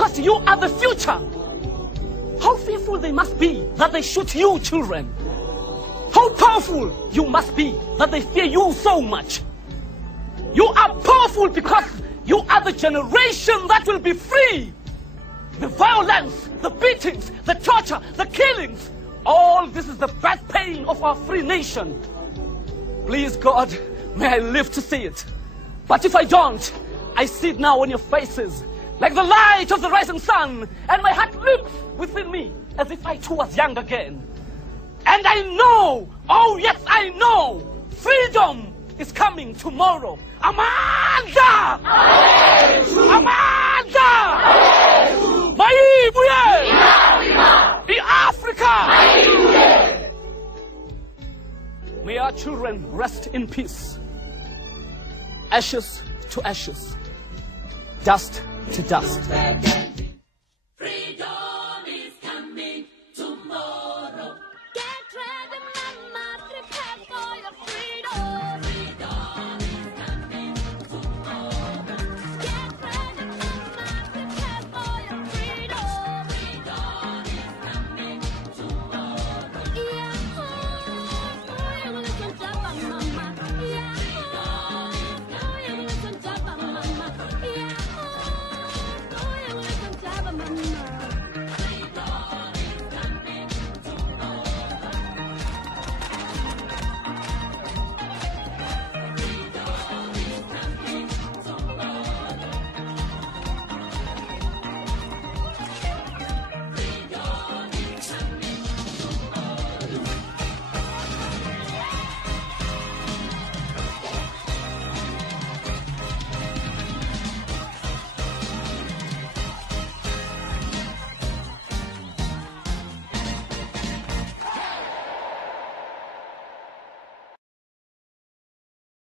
because you are the future. How fearful they must be that they shoot you, children. How powerful you must be that they fear you so much. You are powerful because you are the generation that will be free. The violence, the beatings, the torture, the killings, all this is the bad pain of our free nation. Please, God, may I live to see it. But if I don't, I see it now on your faces, like the light of the rising sun, and my heart leaps within me as if I too was young again. And I know, oh yes, I know, freedom is coming tomorrow. Amanda! Amanda! Maibuye! Africa! May our children rest in peace. Ashes to ashes, dust to dust. Freedom is coming tomorrow. Get ready, mama, prepare for your freedom. Freedom is coming tomorrow. Get ready, mama, prepare for your freedom. Freedom is coming tomorrow. Yeah, you will listen to mama. Yeah, you will listen to mama. Yeah, you will listen to mama.